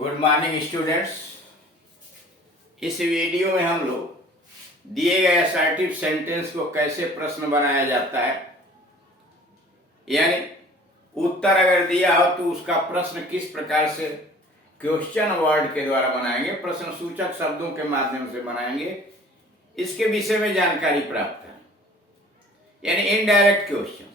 Good morning students. इस video में हम लोग दिए गए असर्टिव सेंटेंस को कैसे प्रश्न बनाया जाता है, यानी उत्तर अगर दिया हो तो उसका प्रश्न किस प्रकार से क्वेश्चन वर्ड के द्वारा बनाएंगे, प्रश्न सूचक शब्दों के माध्यम से बनाएंगे, इसके विषय में जानकारी प्राप्त करें, यानी इनडायरेक्ट क्वेश्चंस।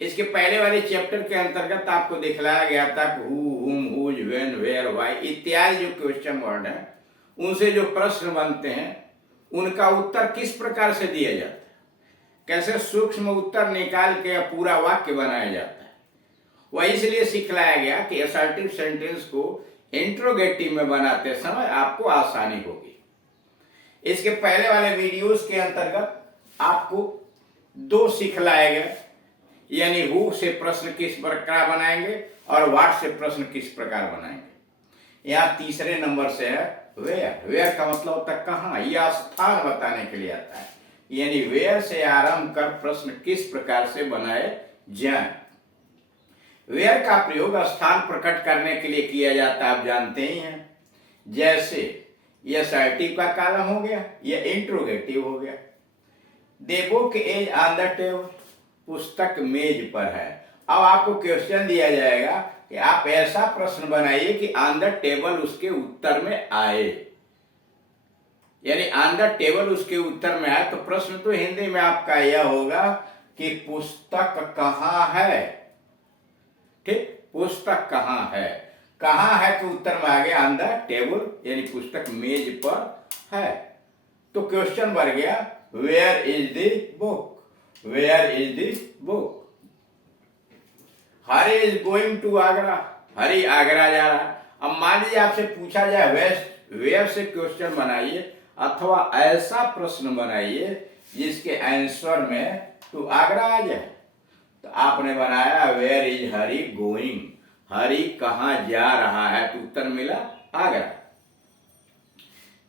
इसके पहले वाले चैप्टर के अंतर्गत आपको दिखलाया गया था कि हु, हुम, हुज, व्हेन, वेयर, व्हाई इत्यादि जो क्वेश्चन वर्ड हैं उनसे जो प्रश्न बनते हैं उनका उत्तर किस प्रकार से दिया जाता है, कैसे सूक्ष्म उत्तर निकाल के पूरा वाक्य बनाया जाता है। वह इसलिए सिखलाया गया कि असर्टिव सेंटेंस को इंट्रोगेटिव में बनाते समय आपको आसानी होगी। इसके पहले वाले वीडियोस के अंतर्गत आपको दो सिखलाए गए, यानी हु से प्रश्न किस प्रकार बनाएंगे और व्हाट से प्रश्न किस प्रकार बनाएंगे। यहाँ तीसरे नंबर से है वेयर। वेयर का मतलब होता है कहाँ, यह स्थान बताने के लिए आता है, यानी वेयर से आरंभ कर प्रश्न किस प्रकार से बनाए जाए। वेयर का प्रयोग स्थान प्रकट करने के लिए किया जाता है, आप जानते ही हैं। जैसे यह असर्टिव का कॉलम हो गया, यह इंट्रोगेटिव हो गया। The book is on the table, पुस्तक मेज पर है। अब आपको क्वेश्चन दिया जाएगा कि आप ऐसा प्रश्न बनाइए कि ऑन द टेबल उसके उत्तर में आए, यानी ऑन द टेबल उसके उत्तर में आए। तो प्रश्न तो हिंदी में आपका यह होगा कि पुस्तक कहाँ है। ठीक, पुस्तक कहाँ है, कहाँ है तो उत्तर में आ गया ऑन द टेबल, यानी पुस्तक मेज पर है। तो क्वेश्चन बढ़ गया where is the book, where is the book. Hari is going to Agra, Hari Agra जा रहा है। अब मान लीजिए आपसे पूछा जाए वेयर से क्वेश्चन बनाइए अथवा ऐसा प्रश्न बनाइए जिसके आंसर में तो आगरा आ जाए, तो आपने बनाया where is Hari going, Hari कहाँ जा रहा है, तो उत्तर मिला आगरा।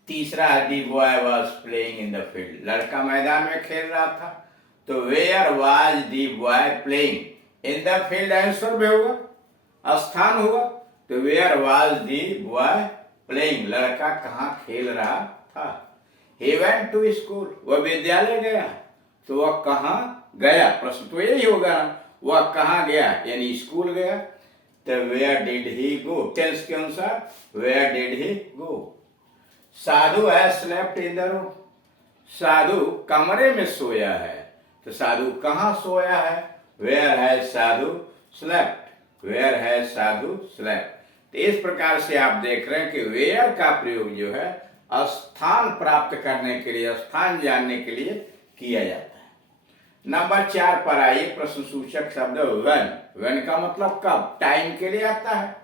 तीसरा the boy was playing in the field, लड़का मैदान में खेल रहा था, तो where was the boy playing in the field answer में होगा, स्थान होगा। तो where was the boy playing, लड़का कहाँ खेल रहा था। ही वेंट टू स्कूल, वह विद्यालय गया, तो वह कहाँ गया, प्रश्न तो यही होगा ना, वह कहाँ गया, यानी स्कूल गया। तो where did he go, tense के अनुसार where did he go. Sadhu है स्लेप्ट इन द रूम, साधु कमरे में सोया है, तो साधु कहाँ सोया है, वेयर है साधु स्लेप्ट, वेयर है साधु स्लेप्ट। तो इस प्रकार से आप देख रहे हैं कि वेयर का प्रयोग जो है स्थान प्राप्त करने के लिए, स्थान जानने के लिए किया जाता है। नंबर 4 पर आइए, प्रश्न सूचक शब्द व्हेन। व्हेन का मतलब कब, टाइम के लिए आता है,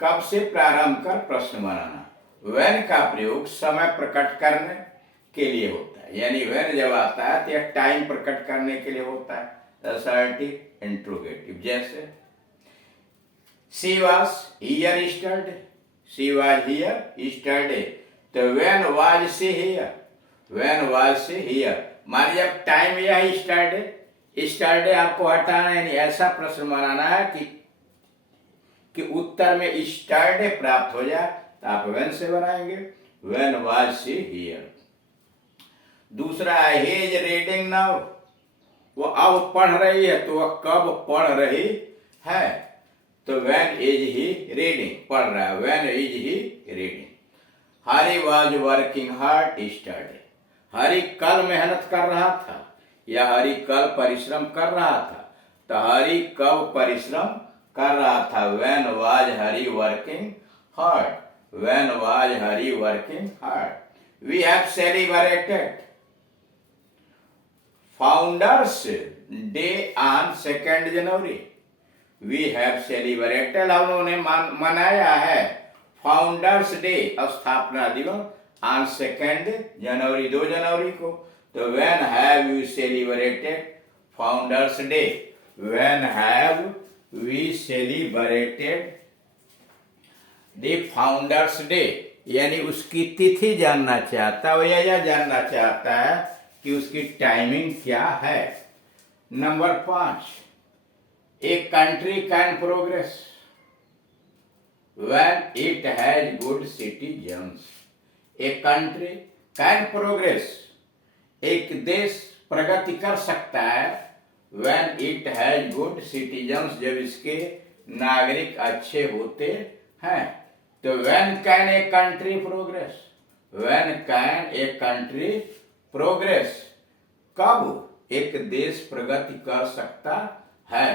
कब से प्रारंभ कर प्रश्न बनाना। व्हेन का प्रयोग समय प्रकट करने के लिए होता है, यानी व्हेन जब आता है तो यह टाइम प्रकट करने के लिए होता है, असर्टिव इंट्रोगेटिव। जैसे she was here yesterday, she was here yesterday, तो when was she here, when was she here. मानिए अब टाइम यह है यस्टरडे, यस्टरडे आपको हटाना, यानी ऐसा प्रश्न बनाना है कि उत्तर में यस्टरडे प्राप्त हो जाए, तो आप व्हेन से बनाएंगे, व्हेन वाज शी हियर। दूसरा है ही इज रीडिंग नाउ, वो अब पढ़ रही है, तो वह कब पढ़ रही है, तो व्हेन इज ही रीडिंग, पढ़ रहा है, when is he reading. Hari was working hard yesterday, Hari कल मेहनत कर रहा था, या हरी कल परिश्रम कर रहा था, तो हरी कब परिश्रम कर रहा था, when was Hari working hard, when was Hari working hard. We have celebrated founders day on 2 January, we have celebrated, हम लोगों ने मनाया है फाउंडर्स डे, स्थापना दिवस ऑन 2 जनवरी, 2 जनवरी को। तो when have you celebrated founders day, when have we celebrated the founders day, यानी उसकी तिथि जानना चाहता है, यह जानना चाहता है कि उसकी टाइमिंग क्या है। Number 5, a country can progress, when it has good citizens. A country can progress. एक देश प्रगति कर सकता है when it has good citizens, जब इसके नागरिक अच्छे होते हैं। तो when can a country progress? When can a country progress? कब एक देश प्रगति कर सकता है?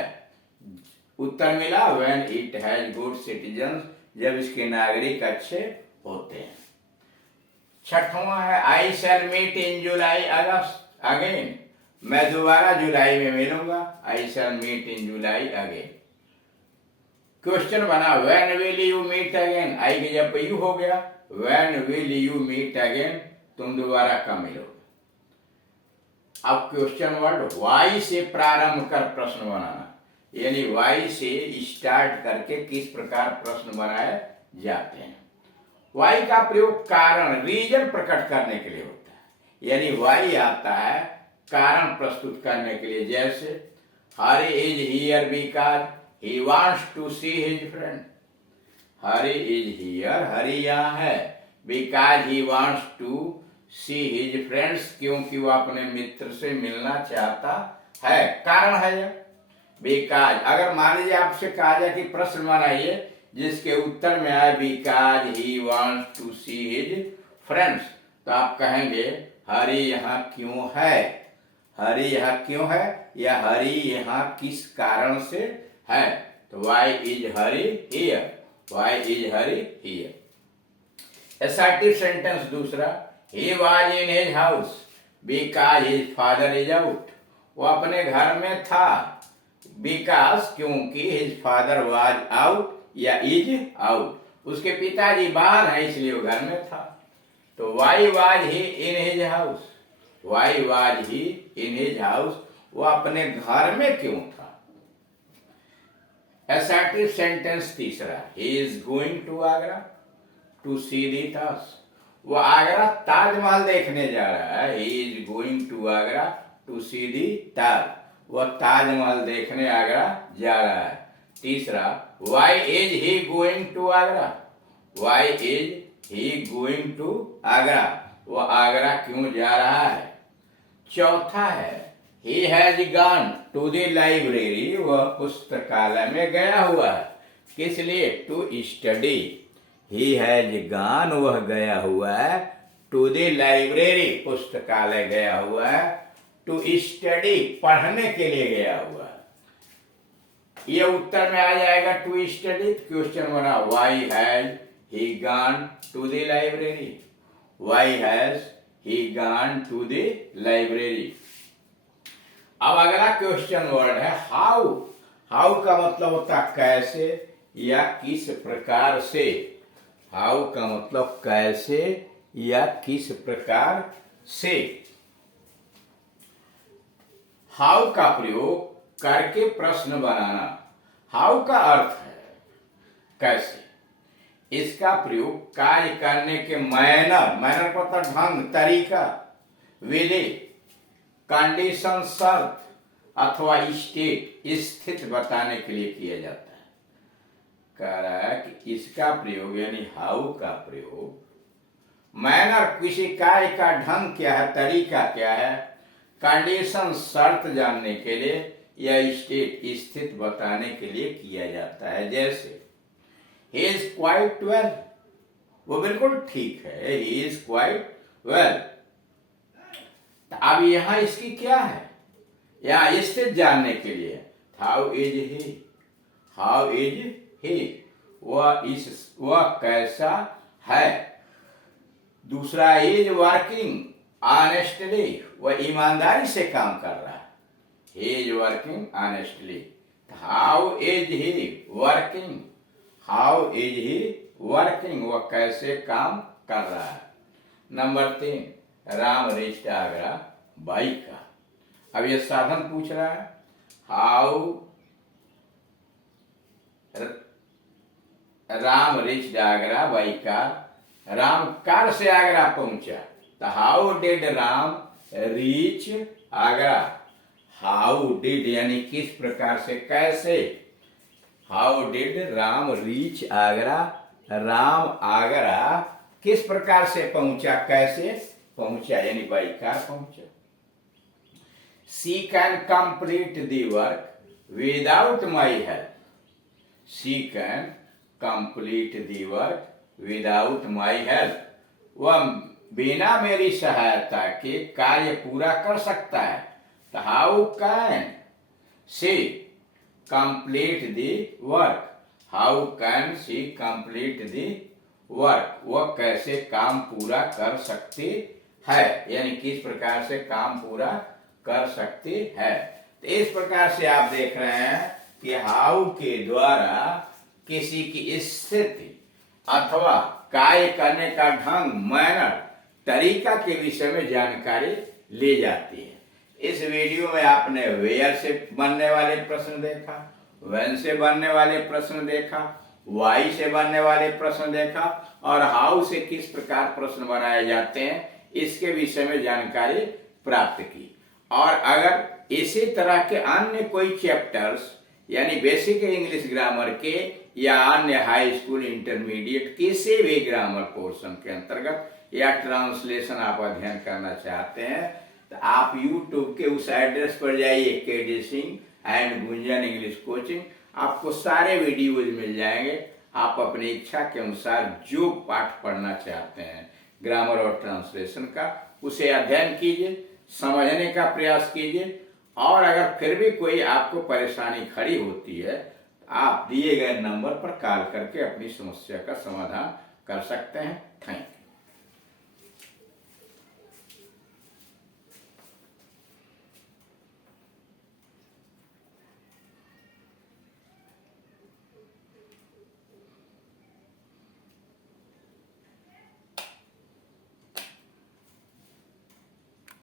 उत्तर मिला when it has good citizens, जब इसके नागरिक अच्छे होते हैं। छठवां है I shall meet in July August again. मैं दोबारा जुलाई में मिलूंगा। I shall meet in July again. Question बना when will you meet again? आई की जब यू हो गया when will you meet again, तुम दोबारा कब मिलोगे। अब क्वेश्चन वर्ड वाई से प्रारंभ कर प्रश्न बनाना, यानी वाई से स्टार्ट करके किस प्रकार प्रश्न बनाए जाते हैं। वाई का प्रयोग कारण रीजन प्रकट करने के लिए होता है, यानी वाई आता है कारण प्रस्तुत करने के लिए। जैसे Hari is here because he wants to see his friend. Hari is here, Hari यहाँ है, because he wants to see his friends, क्योंकि वो अपने मित्र से मिलना चाहता है। कारण है यह बिकॉज। अगर मान लीजिए आपसे कहा जाए कि प्रश्न बनाइए जिसके उत्तर में आए because he wants to see his friends, तो आप कहेंगे हरी यहाँ क्यों है, हरी यहाँ क्यों है, या हरी यहाँ किस कारण से है। तो why is Hari here, why is Hari here. Assertive sentence दूसरा, he was in his house because his father is out. वो अपने घर में था because, क्योंकि his father was out या is out, उसके पिताजी बाहर हैं इसलिए वो घर में था। तो why was he in his house? Why was he in his house? वो अपने घर में क्यों था। Assertive sentence तीसरा, he is going to Agra to see the Taj. वो आगरा ताजमहल देखने जा रहा है। He is going to Agra to see the Taj. वो ताजमहल देखने आगरा जा रहा है। तीसरा, why is he going to Agra? Why is he going to Agra? वो आगरा क्यों जा रहा है। चौथा है he has gone to the library. वह पुस्तकालय में गया हुआ है, किस लिए, to study. He has gone, वह गया हुआ है, to the library, पुस्तकालय गया हुआ है, to study, पढ़ने के लिए गया हुआ है। ये उत्तर में आ जाएगा to study। क्वेश्चन बना why has he gone to the library? Why has he gone to the library? अब अगला क्वेश्चन वर्ड है हाउ। हाउ का मतलब होता है कैसे या किस प्रकार से। हाउ का मतलब कैसे या किस प्रकार से। हाउ का प्रयोग करके प्रश्न बनाना। हाउ का अर्थ है कैसे। इसका प्रयोग कार्य करने के मैनर, मैनर का मतलब ढंग, तरीका, विधि, कंडीशन, शर्त अथवा स्टेट, स्थिति बताने के लिए किया जाता है। कह रहा है कि इसका प्रयोग यानी हाउ का प्रयोग मैनर, किसी कार्य का ढंग क्या है, तरीका क्या है, कंडीशन, शर्त जानने के लिए या स्टेट, स्थिति बताने के लिए किया जाता है। जैसे he is quite well, वो बिल्कुल ठीक है, he is quite well। अब यहां इसकी क्या है, यहां स्थिति जानने के लिए how is he, how is he, वह कैसा है। दूसरा इज वर्किंग ऑनेस्टली, वह ईमानदारी से काम कर रहा है, he is working honestly. How is he working, how is he working, वह कैसे काम कर रहा है। Number 3, Ram reached Agra by car. अब ये साधन पूछ रहा है how Ram reached Agra by car. Ram car से आगरा पहुंचा। तो how did Ram reach Agra. How did यानी किस प्रकार से, कैसे। How did Ram reach Agra, Ram Agra किस प्रकार से पहुंचा, कैसे पहुंचा, यानी बाई कार पहुंचा। She can complete the work without my help, she can complete the work without my help, वह बिना मेरी सहायता के कार्य पूरा कर सकता है। तो how can she complete the work, how can she complete the work, वह कैसे काम पूरा कर सकती है, यानी किस प्रकार से काम पूरा कर सकती है। तो इस प्रकार से आप देख रहे हैं कि हाउ के द्वारा किसी की स्थिति अथवा कार्य करने का ढंग, मैनर, तरीका के विषय में जानकारी ली जाती है। इस वीडियो में आपने वेयर से बनने वाले प्रश्न देखा, व्हेन से बनने वाले प्रश्न देखा, वाई से बनने वाले प्रश्न देखा और हाउ से किस प्रकार प्रश्न बनाए जाते हैं, इसके विषय में जानकारी प्राप्त की। और अगर इसी तरह के अन्य कोई चैप्टर्स यानी बेसिक इंग्लिश ग्रामर के या अन्य हाई स्कूल, इंटरमीडिएट किसी भी ग्रामर पोर्शन के अंतर्गत या ट्रांसलेशन आप अध्ययन करना चाहते हैं तो आप YouTube के उस एड्रेस पर जाइए, KD Singh and Gunjan English coaching, आपको सारे वीडियोज मिल जाएंगे। आप अपनी इच्छा के अनुसार जो पाठ पढ़ना चाहते हैं ग्रामर और ट्रांसलेशन का, उसे अध्ययन कीजिए, समझने का प्रयास कीजिए। और अगर फिर भी कोई आपको परेशानी खड़ी होती है तो आप दिए गए नंबर पर कॉल करके अपनी समस्या का समाधान कर सकते हैं। Thank you.